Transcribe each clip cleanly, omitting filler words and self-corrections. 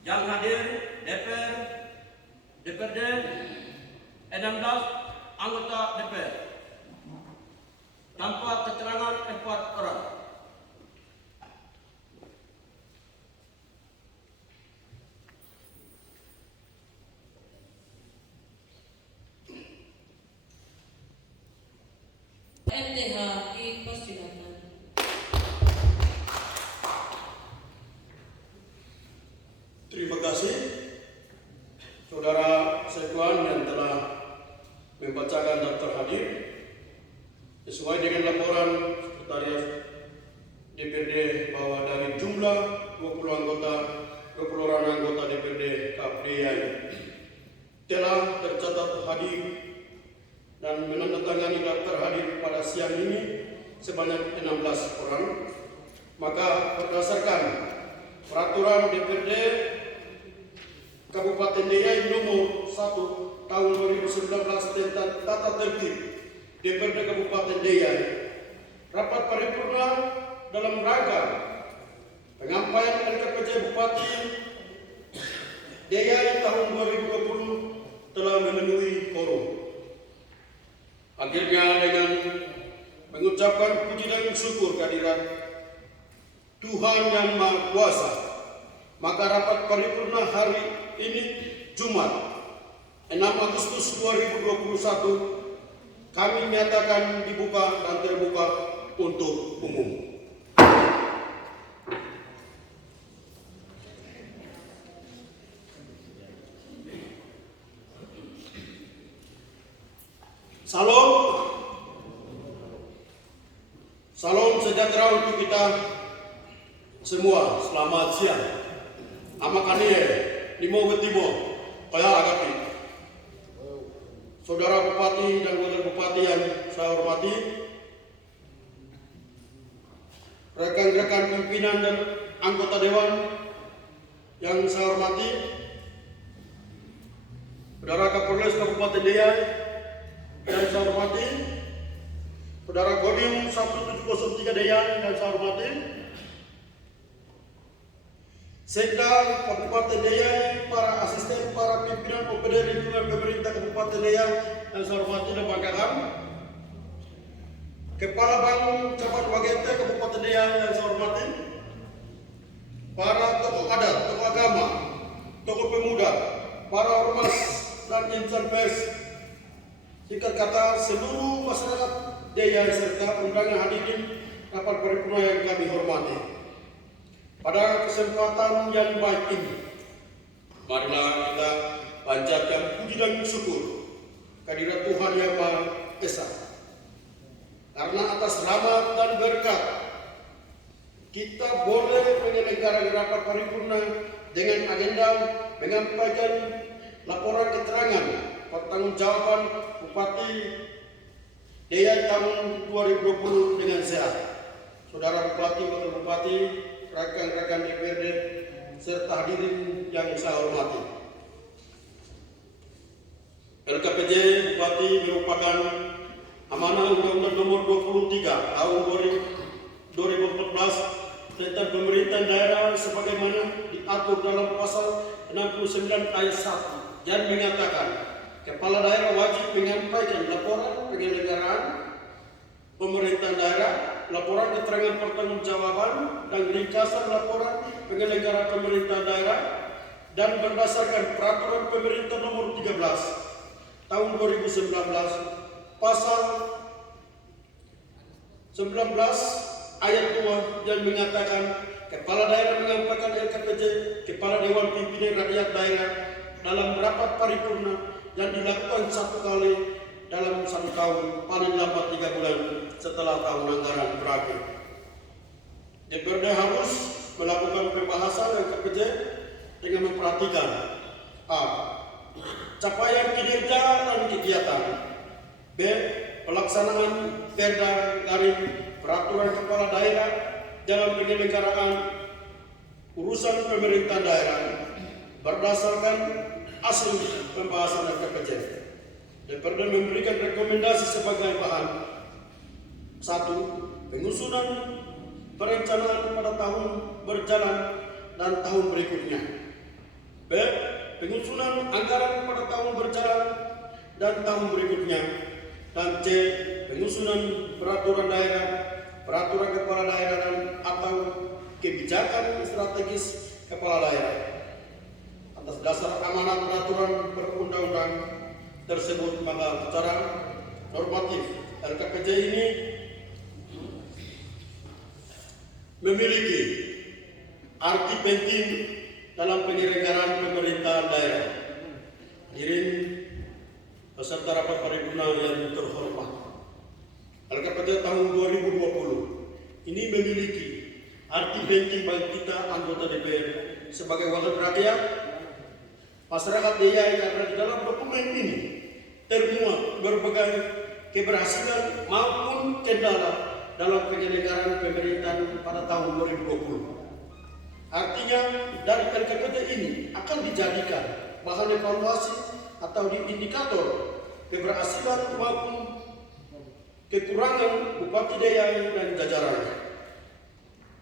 Yang hadir DPR, DPRD, 16 anggota DPR. Tanpa keterangan 4 orang. NTH dipersilakan. Terima kasih saudara sekalian yang telah membacakan daftar hadir sesuai dengan laporan Sekretariat DPRD bahwa dari jumlah 20 orang anggota DPRD KPDI telah tercatat hadir dan menandatangani daftar hadir pada siang ini sebanyak 16 orang. Maka berdasarkan peraturan DPRD Kabupaten Deiyai nomor 1 tahun 2019 tentang tata tertib DPRD Kabupaten Deiyai, rapat paripurna dalam rangka penyampaian LKPJ Bupati Deiyai tahun 2020 telah memenuhi quorum. Akhirnya dengan mengucapkan puji dan syukur kehadirat Tuhan yang Maha Kuasa, maka rapat paripurna hari ini Jumat 6 Agustus 2021 kami nyatakan dibuka dan terbuka untuk umum. Salam sejahtera untuk kita semua. Selamat siang. Nama kami Nimo Betimo Kaya Agati. Saudara Bupati dan Wakil Bupati yang saya hormati, rekan-rekan pimpinan dan anggota Dewan yang saya hormati, Saudara Kapolres Kabupaten Deiyai yang saya hormati, Saudara Kodim 1703 Deiyai yang saya hormati, Sekda Kabupaten Deiyai, para asisten, para pimpinan OPD lingkungan pemerintah Kabupaten Deiyai yang saya hormati dan banggakan, Kepala Bank Cabang Wagete Kabupaten Deiyai yang saya hormati, para tokoh adat, tokoh agama, tokoh pemuda, para ormas dan insan pers, singkat kata seluruh masyarakat Deiyai Daya serta undangan hadirin rapat paripurna yang kami hormati. Pada kesempatan yang baik ini, marilah kita panjatkan puji dan syukur kehadirat Tuhan Yang Maha Esa. Karena atas rahmat dan berkat kita boleh menyelenggarakan rapat paripurna dengan agenda menyampaikan laporan keterangan pertanggungjawaban Bupati Daya tahun 2020 dengan sehat. Saudara Bupati, Wakil Bupati, rekan-rekan DPRD, serta hadirin yang saya hormati. LKPJ Bupati merupakan amanah Undang-Undang Nomor 23 Tahun 2014 tentang pemerintahan daerah sebagaimana diatur dalam pasal 69 ayat 1 yang menyatakan kepala daerah wajib menyampaikan laporan penyelenggaraan pemerintahan daerah, laporan keterangan pertanggungjawaban dan ringkasan laporan penyelenggaraan pemerintahan daerah, dan berdasarkan peraturan pemerintah nomor 13 tahun 2019 pasal 19 ayat 2 yang mengatakan kepala daerah menyampaikan LKPJ kepala Dewan Pimpinan Rakyat Daerah dalam rapat paripurna yang dilakukan 1 kali dalam 1 tahun, paling lambat 3 bulan setelah tahun anggaran berakhir. DPRD harus melakukan pembahasan LKPJ dengan memperhatikan a. capaian kinerja dan kegiatan, b. pelaksanaan perda garing peraturan kepala daerah dalam penyelenggaraan urusan pemerintah daerah berdasarkan hasil pembahasan LKPJ. DPRD memberikan rekomendasi sebagai bahan: 1. Penyusunan perencanaan pada tahun berjalan dan tahun berikutnya. B. Penyusunan anggaran pada tahun berjalan dan tahun berikutnya. Dan C. Penyusunan peraturan daerah, peraturan kepala daerah dan atau kebijakan strategis kepala daerah. Atas dasar amanat peraturan perundang-undang tersebut, maka secara normatif LKPJ ini memiliki arti penting dalam penyelenggaraan pemerintahan daerah. Hadirin peserta rapat paripurna yang terhormat, LKPJ tahun 2020 ini memiliki arti penting bagi kita anggota DPR sebagai wakil rakyat. Masyarakat Daya yang ada di dalam dokumen ini termuat berbagai keberhasilan maupun kendala dalam penyelenggaraan pemerintahan pada tahun 2020. Artinya dari LKPJ ini akan dijadikan bahan evaluasi atau indikator keberhasilan maupun kekurangan Bupati Daya dan jajarannya.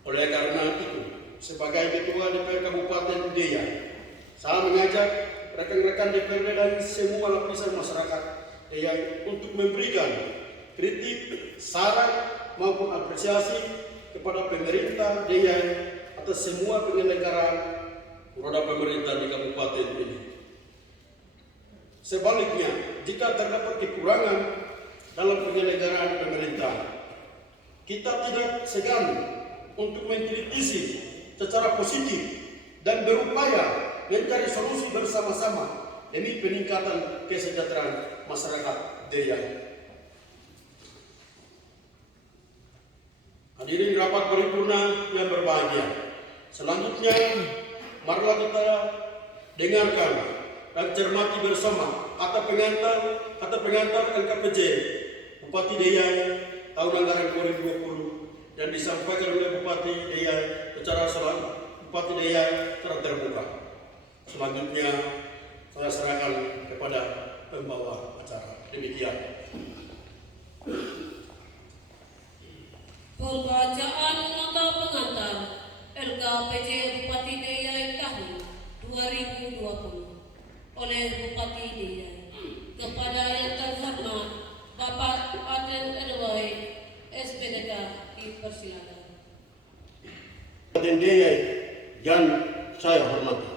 Oleh karena itu, sebagai Ketua DPR Kabupaten Daya, saya mengajak rekan-rekan DPRD dan semua lapisan masyarakat Daya untuk memberikan kritik, saran maupun apresiasi kepada pemerintah Daya atas semua penyelenggaraan roda pemerintahan di kabupaten ini. Sebaliknya, jika terdapat kekurangan dalam penyelenggaraan pemerintah, kita tidak segan untuk mengkritisi secara positif dan berupaya mencari solusi bersama-sama demi peningkatan kesejahteraan masyarakat Daya. Hadirin rapat paripurna yang berbahagia, selanjutnya marilah kita dengarkan dan cermati bersama kata pengantar LKPJ Bupati Daya tahun anggaran 2020 yang disampaikan oleh Bupati Daya secara terbuka. Selanjutnya saya serahkan kepada pembawa acara. Demikian. Pembacaan nota pengantar LKPJ Bupati Daya tahun 2020 oleh Bupati Daya kepada yang terhormat Bapak Aden RW SPDK, dipersilakan. Kabupaten Daya yang saya hormati,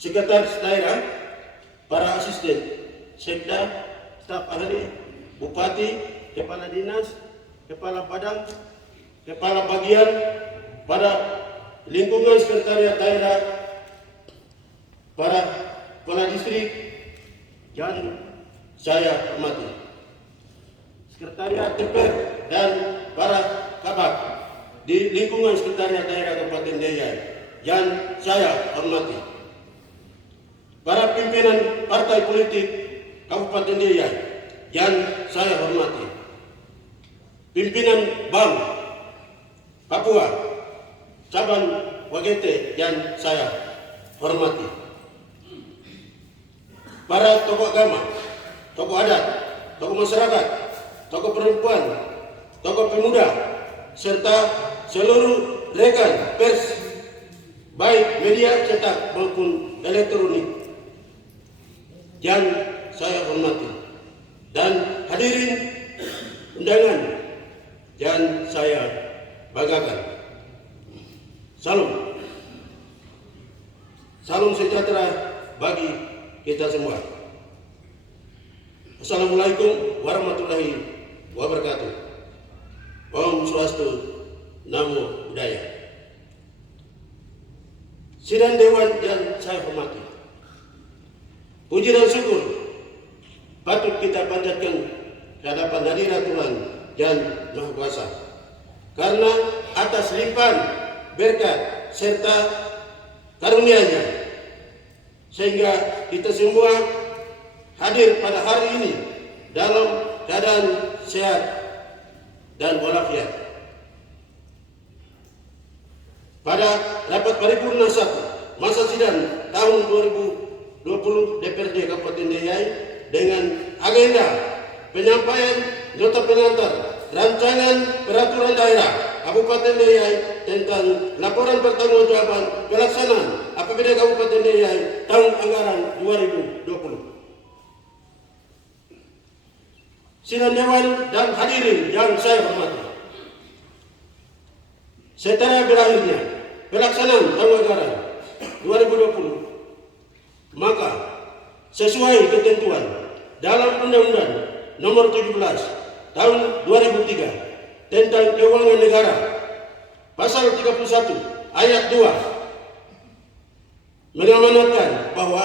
Sekretaris Daerah, para asisten, sekda, staf ahli, Bupati, kepala dinas, kepala badan, kepala bagian pada lingkungan sekretariat daerah, para kepala distrik yang saya hormati, sekretariat DPR dan para kabak di lingkungan sekretariat daerah Kabupaten Deiyai yang saya hormati, para pimpinan partai politik Kabupaten Deiyai yang saya hormati, pimpinan Bank Papua cabang Wagete yang saya hormati, para tokoh agama, tokoh adat, tokoh masyarakat, tokoh perempuan, tokoh pemuda, serta seluruh rekan pers baik media cetak maupun elektronik yang saya hormati, dan hadirin undangan yang saya banggakan. Salam. Salam sejahtera bagi kita semua. Assalamualaikum warahmatullahi wabarakatuh. Om Swastiastu, Namo Buddhaya. Sidang Dewan yang saya hormati, puji dan syukur patut kita panjatkan kehadapan hadirat Tuhan yang Maha Kuasa, karena atas limpahan berkat serta karunia-Nya sehingga kita semua hadir pada hari ini dalam keadaan sehat dan walafiat. Pada rapat paripurna 1 masa sidang tahun 2020 DPRD Kabupaten Deiyai dengan agenda penyampaian nota pengantar rancangan peraturan daerah Kabupaten Deiyai tentang laporan pertanggungjawaban pelaksanaan APBD Kabupaten Deiyai tahun anggaran 2020. Sidang Dewan dan hadirin yang saya hormati, setelah berakhirnya pelaksanaan tahun anggaran 2020, maka sesuai ketentuan dalam Undang-Undang Nomor 17 Tahun 2003 tentang Keuangan Negara, Pasal 31 Ayat 2 mengamanatkan bahwa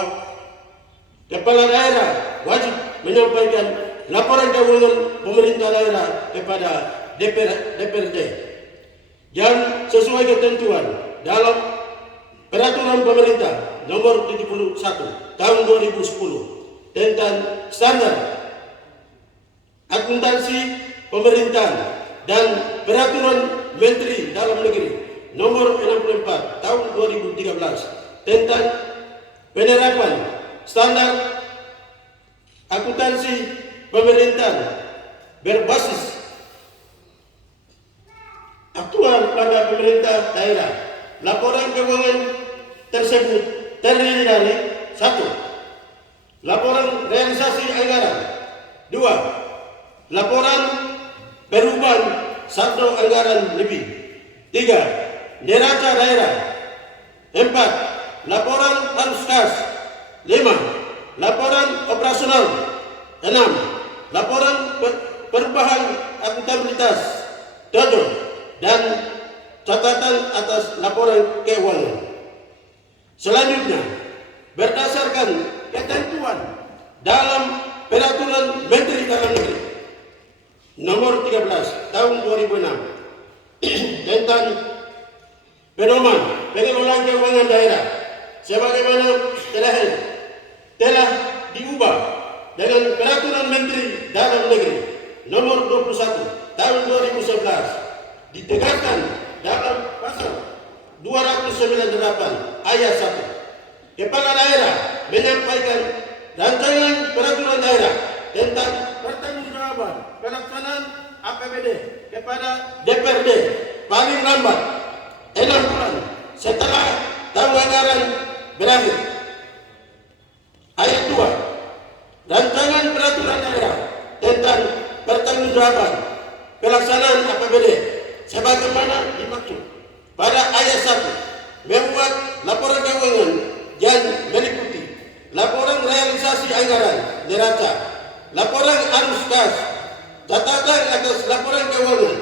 kepala daerah wajib menyampaikan laporan keuangan pemerintah daerah kepada DPRD yang sesuai ketentuan dalam Peraturan Pemerintah Nomor 71 Tahun 2010 tentang standar akuntansi pemerintahan dan Peraturan Menteri Dalam Negeri Nomor 64 Tahun 2013 tentang penerapan standar akuntansi pemerintahan berbasis aktual pada pemerintah daerah. Laporan keuangan tersebut terdiri dari 1. Laporan realisasi anggaran, 2. Laporan perubahan saldo anggaran lebih, 3. Neraca daerah, 4. Laporan arus kas, 5. Laporan operasional, 6. Laporan perubahan akuntabilitas, 7. Dan catatan atas laporan keuangan. Selanjutnya, berdasarkan ketentuan dalam Peraturan Menteri Dalam Negeri Nomor 13 Tahun 2006 tentang pedoman pengelolaan keuangan daerah sebagaimana telah diubah dengan Peraturan Menteri Dalam Negeri Nomor 21 Tahun 2011, ditegaskan dalam pasal 298 ayat 1, kepala daerah menyampaikan rancangan peraturan daerah tentang pertanggungjawaban pelaksanaan APBD kepada DPRD paling lambat 6 bulan setelah tahun anggaran berakhir. Ayat 2, rancangan peraturan daerah tentang pertanggungjawaban pelaksanaan APBD sebagaimana dimaksud pada ayat 1 membuat laporan keuangan yang meliputi laporan realisasi anggaran neraca, laporan arus kas, catatan atas laporan keuangan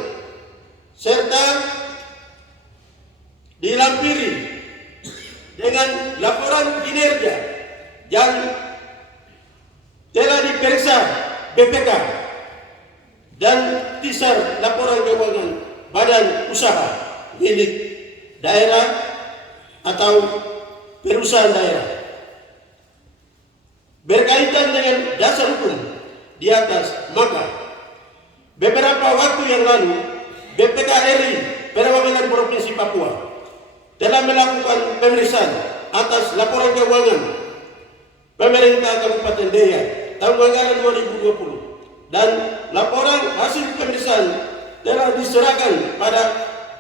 serta dilampiri dengan laporan kinerja yang telah diperiksa BPK dan teaser laporan keuangan badan usaha milik daerah atau perusahaan daerah. Berkaitan dengan dasar hukum di atas, maka beberapa waktu yang lalu BPK RI Perwakilan Provinsi Papua telah melakukan pemeriksaan atas laporan keuangan pemerintah Kabupaten Deya tahun anggaran 2020 dan laporan hasil pemeriksaan telah diserahkan pada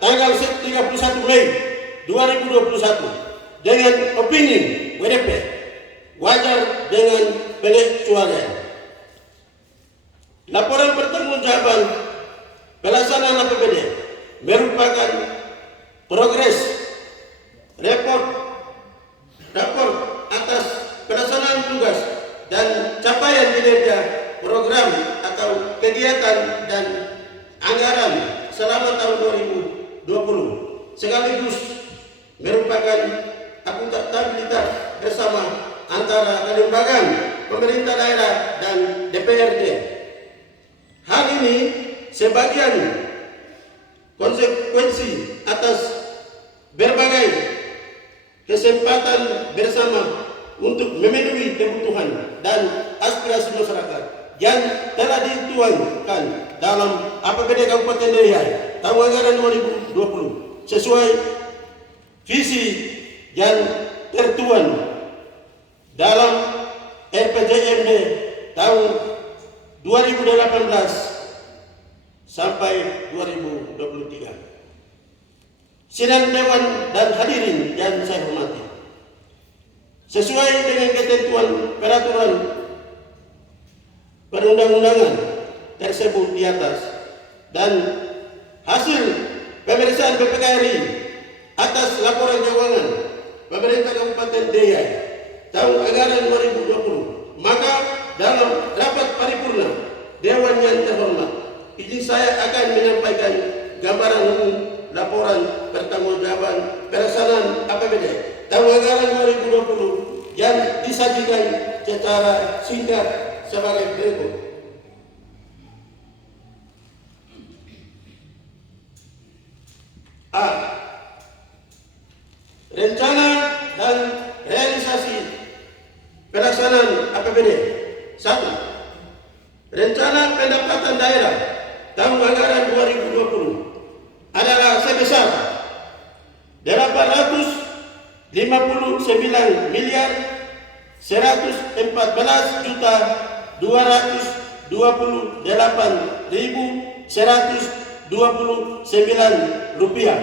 tanggal 31 Mei 2021 dengan opini WDP wajar dengan pengecualian. Laporan pertanggungjawaban pelaksanaan APBD merupakan progres rapor atas pelaksanaan tugas dan capaian kinerja program atau kegiatan dan anggaran selama tahun 2020 sekaligus merupakan akuntabilitas bersama antara kelembagaan pemerintah daerah dan DPRD. Hal ini sebagian konsekuensi atas berbagai kesempatan bersama untuk memenuhi kebutuhan dan aspirasi masyarakat yang telah dituangkan dalam APBD Kabupaten Deya tahun anggaran 2020 sesuai visi yang tertuang dalam RPJMD tahun 2018 sampai 2023. Sidang Dewan dan hadirin yang saya hormati, sesuai dengan ketentuan peraturan perundang-undangan tersebut di atas dan hasil pemeriksaan BPK RI atas laporan keuangan pemerintah Kabupaten Deya tahun anggaran 2020, maka dalam rapat paripurna Dewan yang terhormat, izin saya akan menyampaikan gambaran umum laporan pertanggungjawaban pelaksanaan APBD tahun anggaran 2020 yang disajikan secara singkat sebagai berikut. A. Rencana dan realisasi pelaksanaan APBD. 1. Rencana pendapatan daerah tahun anggaran 2020 adalah sebesar 859 miliar 114 juta 228.129 rupiah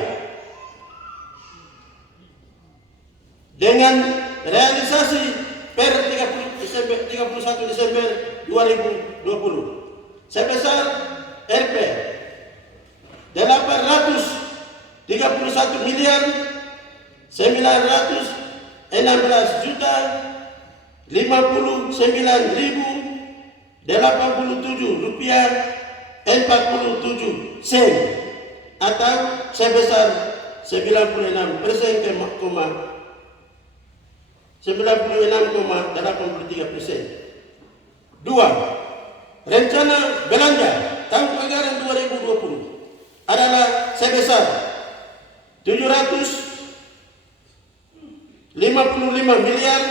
dengan realisasi per 31 Desember 2020 sebesar Rp 831 miliar 916 juta 59.087 rupiah 47 sen atau sebesar 96,83%. 2. Rencana belanja tahun anggaran 2020 adalah sebesar 755 miliar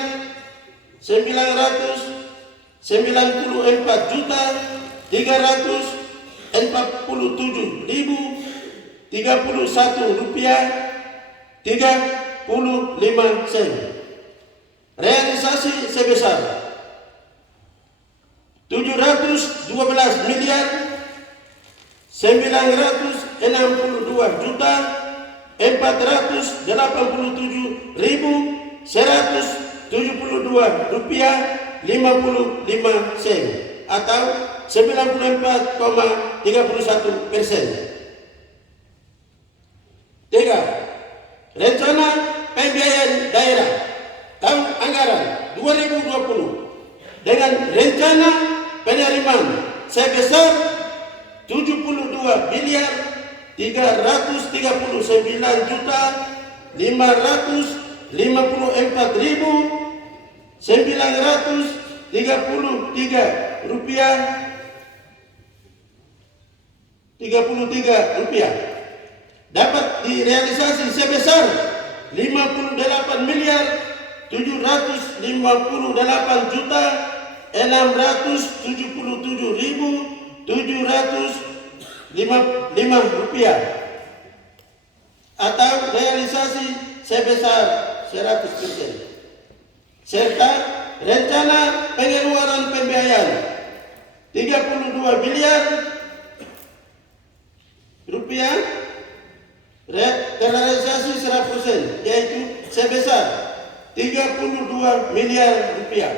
994 juta 347.031 rupiah 35 sen. Realisasi sebesar 712 miliar 962 juta 487.172 rupiah 55 sen atau 94,31%. 3. Rencana pembiayaan daerah tahun anggaran 2020 dengan rencana penerimaan sebesar 72 miliar 339 juta 554.933 rupiah dapat direalisasi sebesar 58 miliar 758 juta 677.705 rupiah atau realisasi sebesar 100%, serta rencana pengeluaran pembiayaan 32 miliar rupiah terrealisasi 100%, yaitu sebesar 32 miliar rupiah.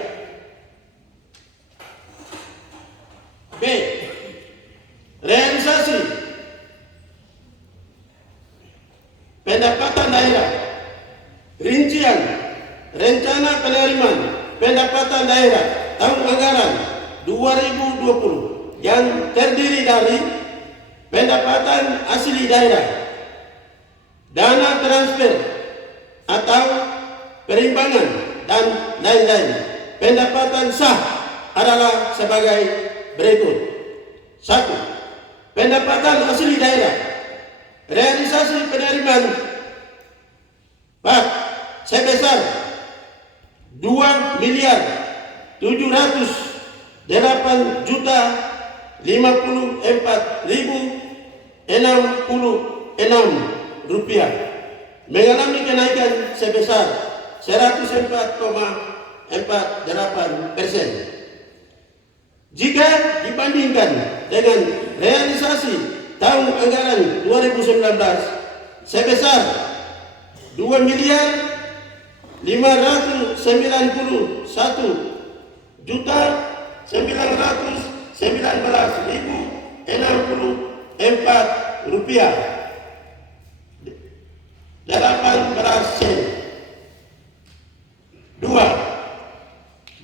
B. Realisasi pendapatan daerah. Rincian rencana penerimaan pendapatan daerah tahun anggaran 2020 yang terdiri dari pendapatan asli daerah, dana transfer atau perimbangan, dan lain-lain. Pendapatan sah adalah sebagai berikut. 1. Pendapatan asli daerah. Realisasi penerimaan sebesar 2 miliar 708 juta 54.066 rupiah, mengalami kenaikan sebesar 104,48%. Jika dibandingkan dengan realisasi tahun anggaran 2019 sebesar 2 miliar 591 juta 919.064 rupiah 18 sen. 2.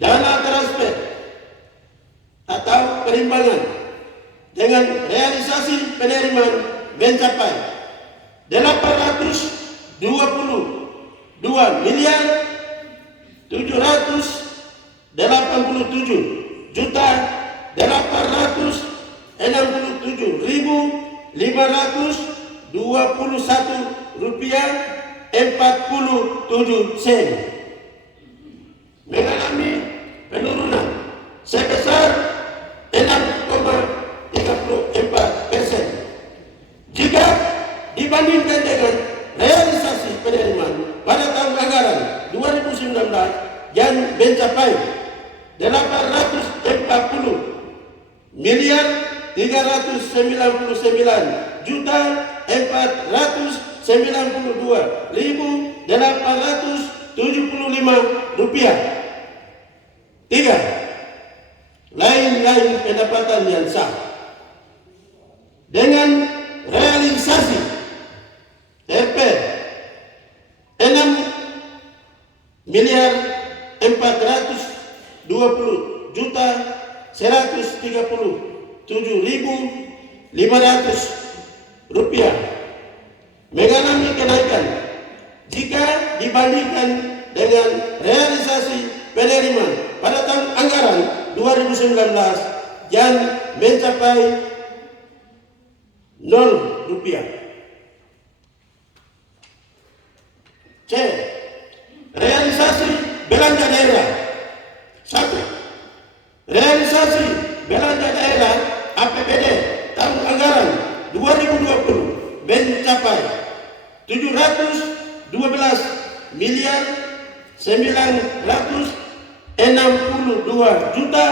Dana transfer atau perimbangan dengan realisasi penerimaan mencapai 822 miliar 787 juta 867.521 rupiah 47 sen, mengalami penurunan sebesar 6,34%. Jika dibandingkan dengan realisasi penerimaan pada tahun anggaran 2019 yang mencapai 840 miliar 399 juta 492.875 rupiah. 3. Lain-lain pendapatan yang sah dengan realisasi RP 6 miliar 420 juta 137.500 rupiah, mengalami kenaikan jika dibandingkan dengan realisasi penerimaan pada tahun anggaran 2019 yang mencapai 0 rupiah. C. Realisasi belanja daerah. 1. Realisasi belanja daerah APBD tahun anggaran 2020 mencapai 712 miliar 962 juta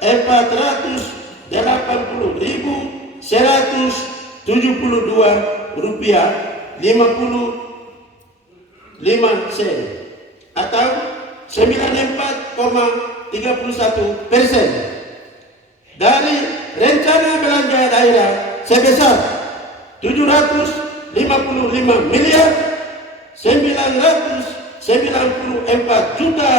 480.172 rupiah 55 sen atau 94,31% dari rencana belanja daerah sebesar 755 miliar 994 juta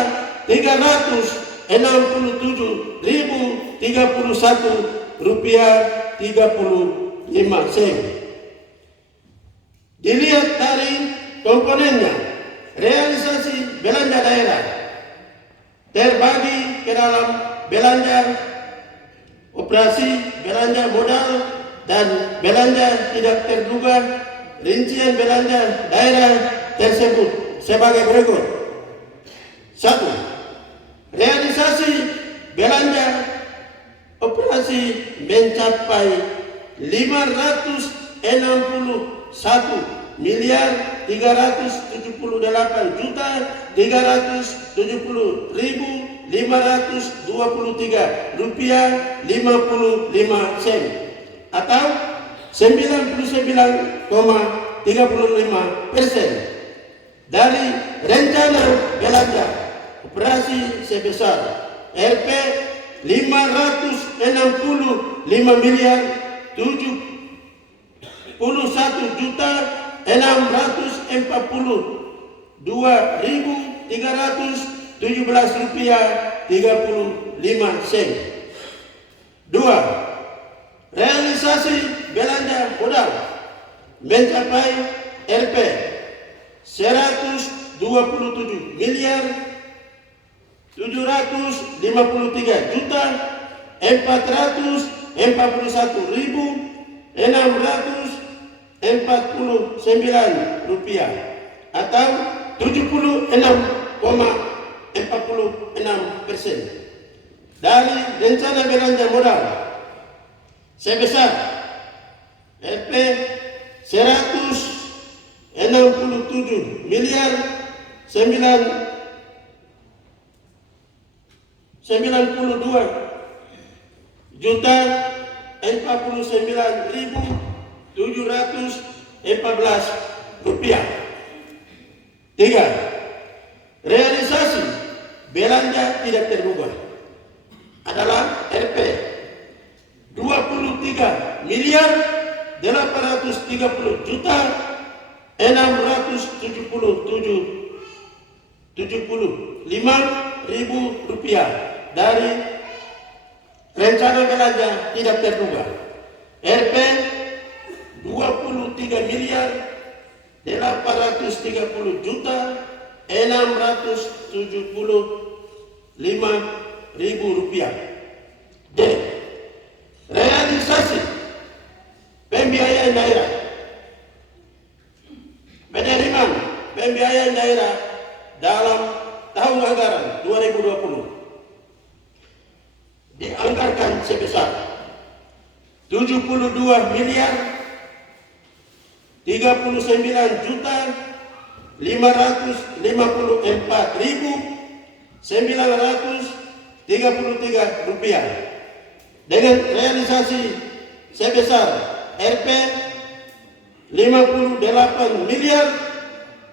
367.031 rupiah 35 sen. Dilihat dari komponennya, realisasi belanja daerah terbagi ke dalam belanja operasi, belanja modal, dan belanja tidak terduga. Rincian belanja daerah tersebut sebagai berikut. 1. Realisasi belanja operasi mencapai 561.370.523 rupiah 55 sen atau 99,35% dari rencana belanja operasi sebesar Rp 565 miliar 71.642.317 rupiah 35 sen. 2. Realisasi belanja modal mencapai Rp 127 miliar 741.441.649 rupiah atau 76,46% dari rencana belanja modal sebesar Rp 167 miliar 92.49.714 rupiah. 3. Realisasi belanja tidak terduga adalah Rp 23 miliar 830.675 rupiah dari rencana belanja tidak terduga. Rp 23 miliar 830.675 rupiah. D. Realisasi pembiayaan daerah. Penerimaan pembiayaan daerah dalam tahun anggaran 2020 dianggarkan sebesar 72 miliar 39.954.933 rupiah dengan realisasi sebesar Rp 58 miliar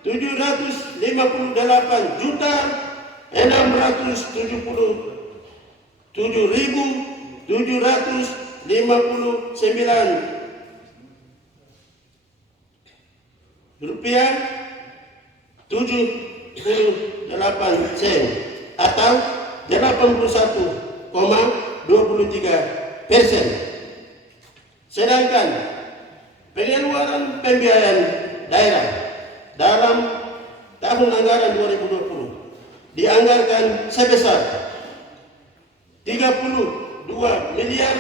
767.759 rupiah 78 sen atau 81,23%. Sedangkan pengeluaran pembiayaan daerah dalam tahun anggaran 2020 dianggarkan sebesar 32 miliar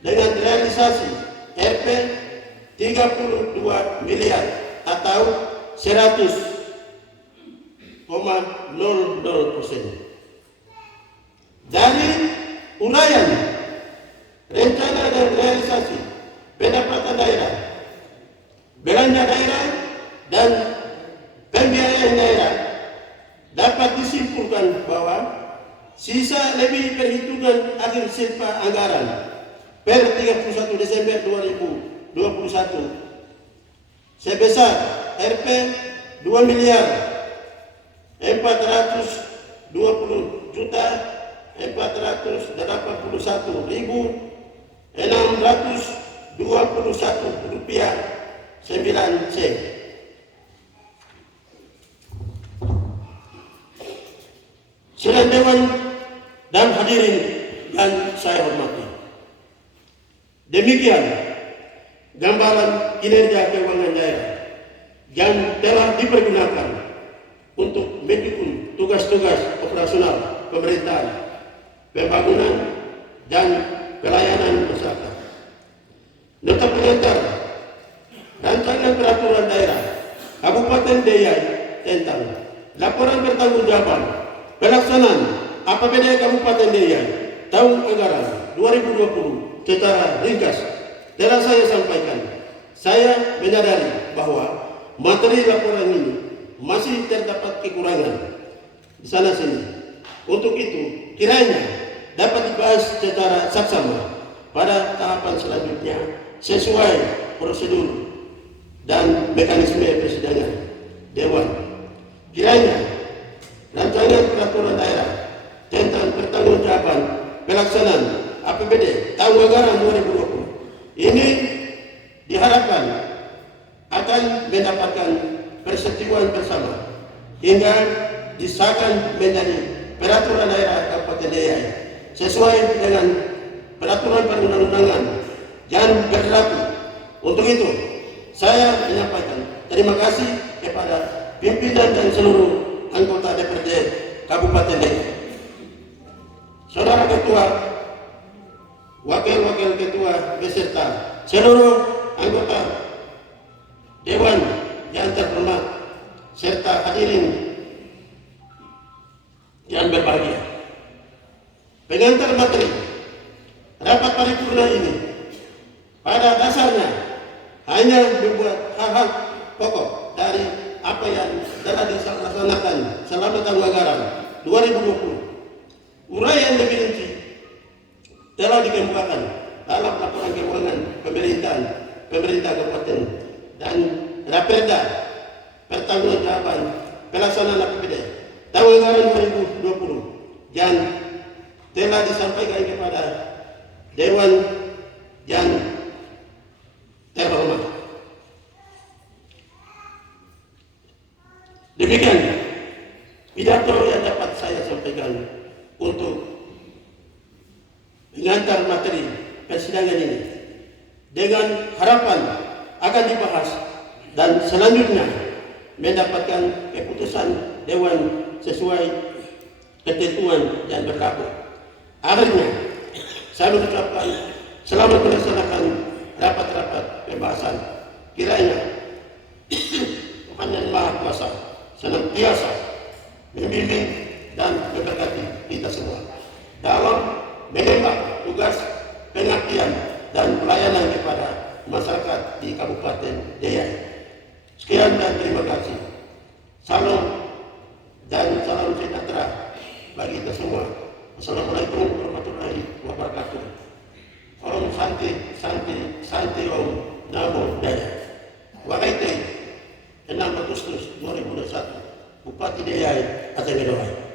dengan realisasi Rp 32 miliar atau 100,00%. Dari uraian rencana dan realisasi pendapatan daerah, belanja daerah, dan pembiayaan daerah dapat disimpulkan bahwa sisa lebih perhitungan akhir silpa anggaran per 31 Desember 2021 sebesar Rp 2 miliar 481.621 rupiah 9 sen. Sidang Dewan dan hadirin yang saya hormati, Demikian gambaran kinerja keuangan daerah yang telah dipergunakan untuk mendukung tugas-tugas operasional pemerintahan, pembangunan, dan pelayanan masyarakat. Nota pengantar rancangan peraturan daerah Kabupaten Deiyai tentang laporan pertanggungjawaban pelaksanaan APBD Kabupaten Deiyai tahun anggaran 2020 secara ringkas telah saya sampaikan. Saya menyadari bahwa materi laporan ini masih terdapat kekurangan di sana sini. Untuk itu, kiranya dapat dibahas secara saksama pada tahapan selanjutnya sesuai prosedur dan mekanisme persidangan Dewan. Kiranya rancangan peraturan daerah tentang pertanggungjawaban pelaksanaan APBD tahun anggaran 2020 ini diharapkan akan mendapatkan persetujuan bersama hingga disahkan menjadi peraturan daerah Kabupaten Deiyai sesuai dengan peraturan perundang-undangan yang berlaku. Untuk itu, saya menyampaikan terima kasih kepada pimpinan dan seluruh anggota DPRD Kabupaten Deiyai. Saudara Ketua, Wakil-Wakil Ketua beserta seluruh anggota Dewan yang terhormat serta hadirin yang berbahagia. Pengantar materi rapat paripurna ini pada dasarnya hanya membuat hal-hal pokok dari apa yang telah dilaksanakan selama tahun anggaran 2020. Uraian lebih rinci telah dikemukakan dalam laporan keuangan pemerintah kabupaten dan Raperda pertanggungjawaban pelaksanaan APBD tahun anggaran 2020 yang telah disampaikan kepada Dewan yang terhormat. Demikian pidato yang dapat saya sampaikan untuk mengantar materi persidangan ini, dengan harapan akan dibahas dan selanjutnya mendapatkan keputusan Dewan sesuai ketentuan yang berlaku. Akhirnya, saya mengucapkan selamat melaksanakan rapat-rapat pembahasan. Kiranya Tuhan Yang Maha Kuasa senantiasa membimbing dan memberkati kita semua dalam mengemban tugas pengabdian dan pelayanan kepada masyarakat di Kabupaten Deiyai. Sekian dan terima kasih. Salam dan salam sejahtera bagi kita semua. Assalamualaikum warahmatullahi wabarakatuh. Om Santi Santi Santi Om Namo Buddhaya. Wakaite 6 Agustus 2021 Bupati Deiyai Aceh Medoai.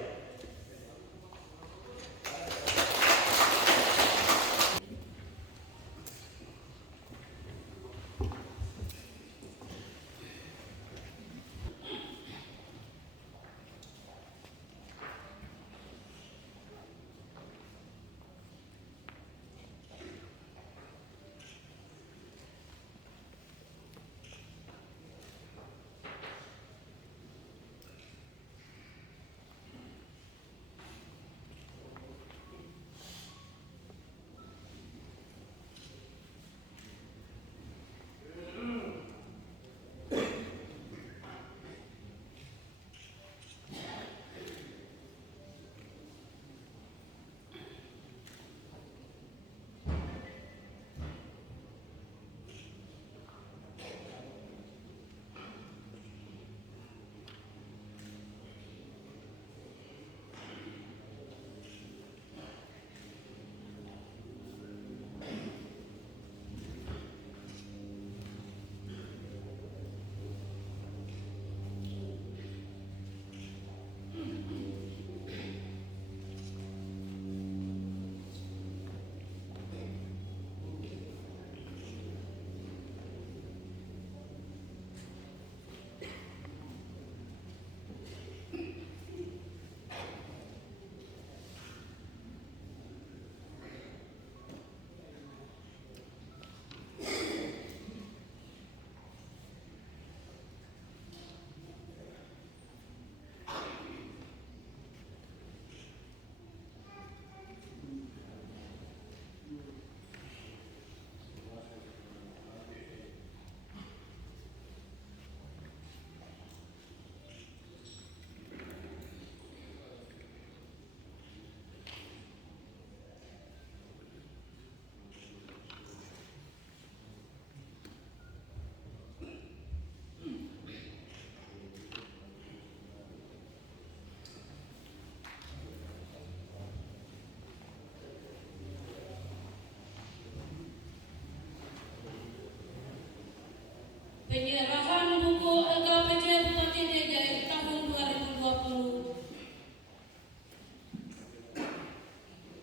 Penyerahan buku LKPJ Bupati DIY tahun 2020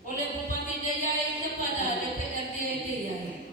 oleh Bupati DIY kepada DPRD DIY.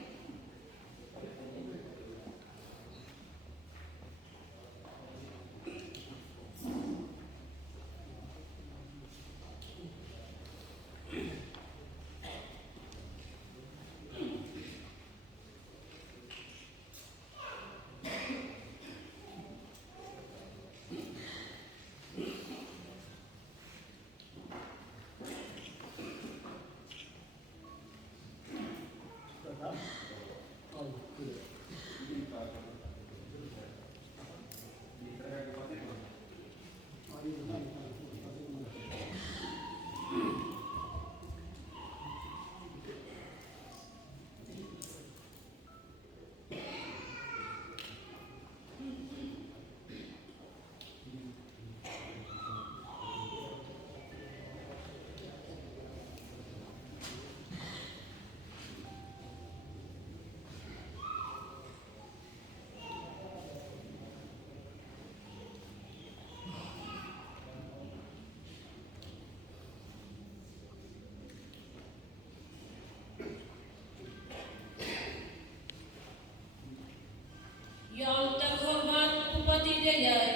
Yang terhormat Bupati DIY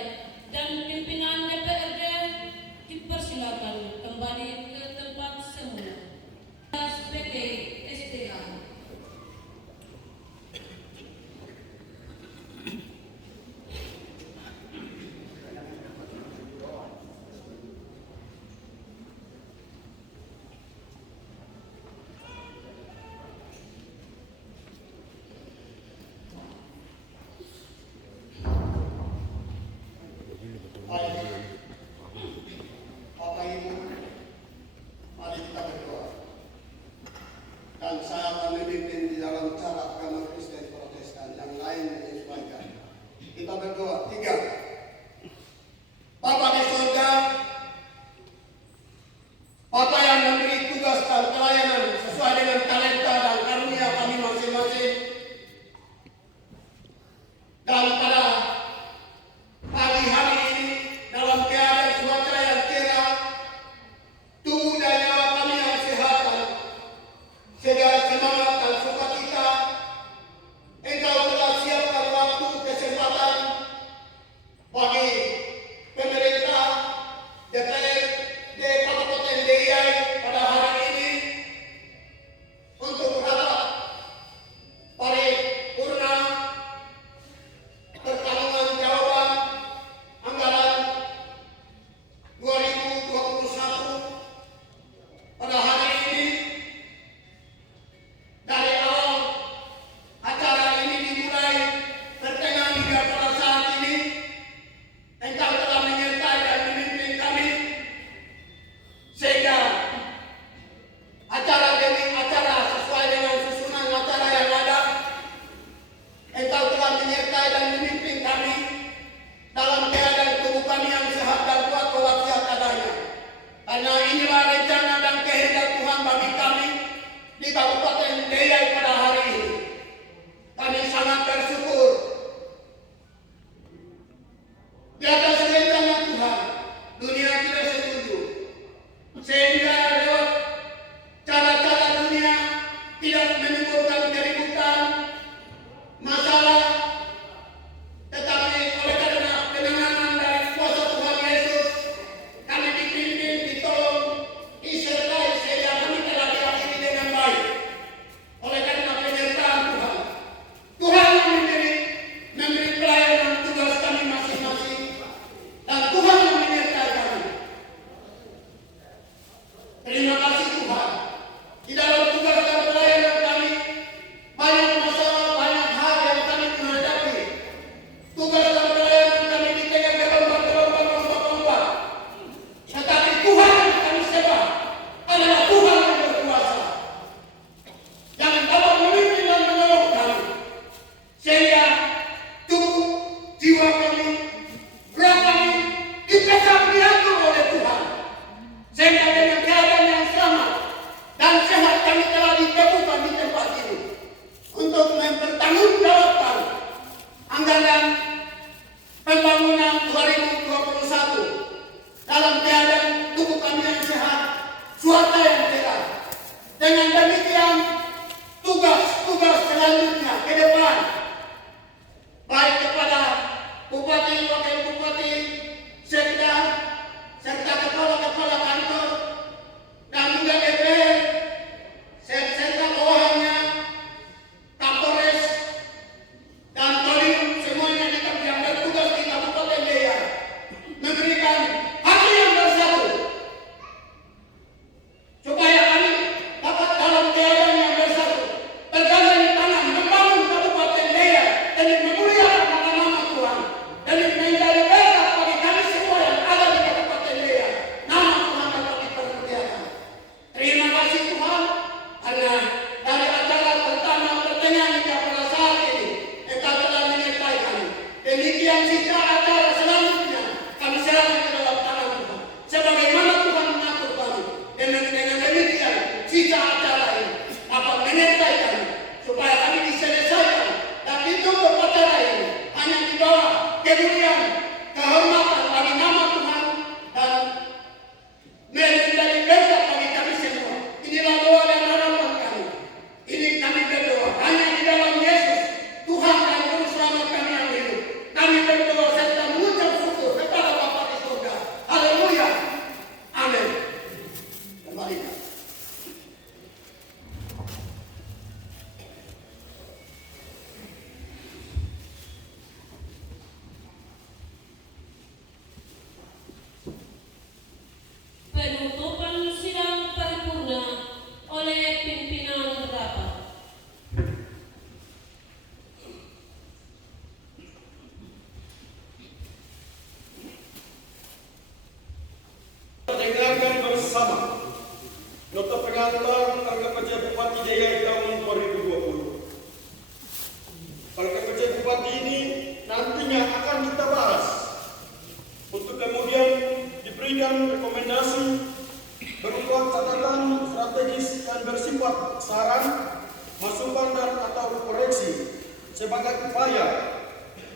dan pimpinan DPRD dipersilakan kembali ke tempat semula. SPT SDA. Bapak Ibu, mari kita berdoa. Dan saya akan memimpin di dalam cara agama Kristen Protestan yang lain menyesuaikan. Kita berdoa. 3. Bapa di surga, Bapa yang memberi tugas dan pelayanan sesuai dengan talenta dan karunia kami masing-masing. Dan pada pagi hari ini dalam keadaan cuaca yang cerah, tubuh dan nyawa kami yang sehat dan segala semangat dan sukacita, Engkau telah siapkan waktu kesempatan bagi pemerintah DPRD Kabupaten DIY pada hari ini untuk rapat paripurna Anggaran Pembangunan 2021 dalam keadaan tubuh kami yang sehat, suara yang cerah. Dengan demikian, tugas-tugas selanjutnya ke depan, baik kepada Bupati, Wakil Bupati, Sekda, serta kepala-kepala kantor, dan juga DPR, serta bawahannya, Kapolres, dan Kodim, semuanya yang bertugas di Kabupaten Deya, memberikan hati yang bersatu, supaya kami dapat dalam keadaan yang bersatu, bergandeng tangan membangun Kabupaten Deya demi memuliakan nama Tuhan, demi menjadi berkat bagi kami semua yang ada di Kabupaten Deya. Nama Tuhan dapat dipermuliakan. Terima kasih Tuhan, karena dari acara pertama pertengahan hingga pada saat ini Engkau telah menyertai kami. Demikian juga acara selanjutnya kami serahkan ke dalam tangan Tuhan. Sebagaimana Tuhan mengatur kami, dengan demikian sisa acara ini dapat menyertai kami supaya kami diselesaikan dan ditutup acara ini hanya di bawah kemuliaan, kehormatan bagi nama Tuhan dan menjadi berkat bagi kami semua. Inilah doa dan harapan kami. Ini kami berdoa hanya di dalam Yesus, Tuhan dan Juru Selamat kami yang hidup. Kami berdoa serta mengucap syukur kepada Bapa di surga. Haleluya. Amin. Kembalikan. Penutupan sidang paripurna oleh pimpinan rapat. Dengarkan bersama nota pengantar Kalka Kerja Bupati Jaya tahun 2020. Kalka Kerja Bupati ini nantinya akan kita bahas untuk kemudian diberikan rekomendasi berupa catatan strategis yang bersifat saran, masukan dan atau koreksi sebagai upaya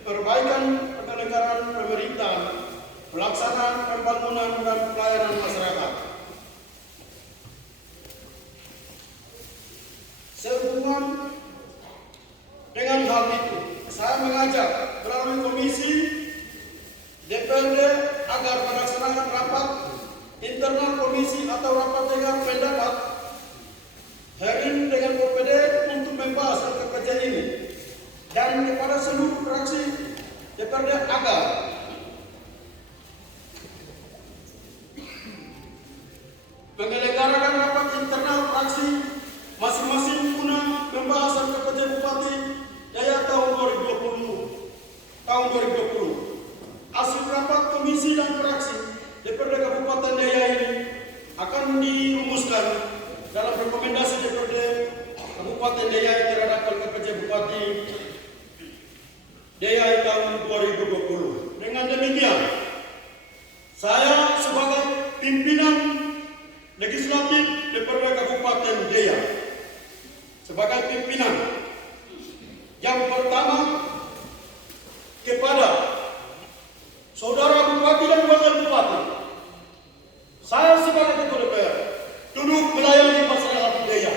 perbaikan penyelenggaraan pemerintahan, pelaksanaan pembangunan dan pelayanan masyarakat. Sehubungan dengan hal itu, saya mengajak melalui komisi DPRD agar melaksanakan rapat internal komisi atau rapat dengar pendapat hearing dengan OPD untuk membahas kerja ini, dan kepada seluruh fraksi DPRD agar menyelenggarakan rapat internal fraksi masing-masing guna pembahasan kerja Bupati Daya tahun 2020. Hasil rapat komisi dan fraksi DPRD Kabupaten Daya ini akan dirumuskan dalam rekomendasi DPRD Kabupaten Daya terhadap kerja Bupati Daya tahun 2020. Dengan demikian, saya sebagai pimpinan legislatif DPRD Kabupaten Daya, sebagai pimpinan yang pertama kepada Saudara Bupati dan Wakil Bupati, saya sebagai Ketua DPR duduk melayani masyarakat Daya.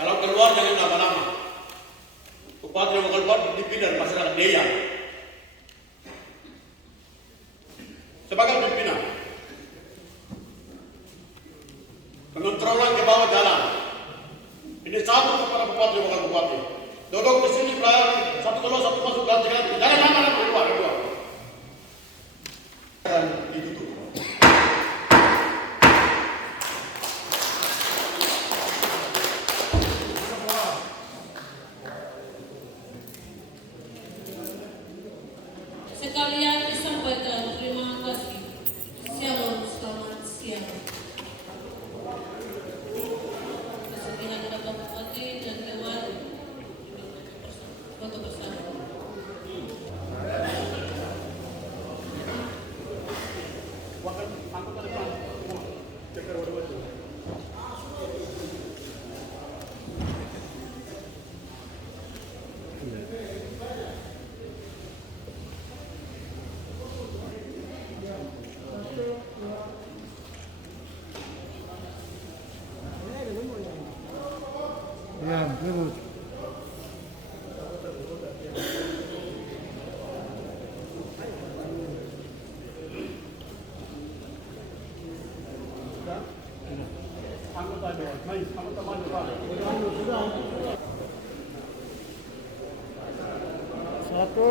Kalau keluar jangan lama-lama. Bupati dan Wakil Bupati dipilih dari masyarakat Daya. Sebagai pimpinan, pengontrolan ke bawah jalan. Ini satu kepada Bupati dan Wakil Bupati. Duduk di sini pelayan, satu keluar, satu masuk, ganti-ganti. Jangan lama-lama keluar. Dan ditutup. Sekalian disampaikan terima kasih. Shalom, selamat siang. Kesedihan Bapak Bupati dan Dewan foto bersama. Ya, ribut. Anggota Dewan, baik, anggota maju Pak. Satu,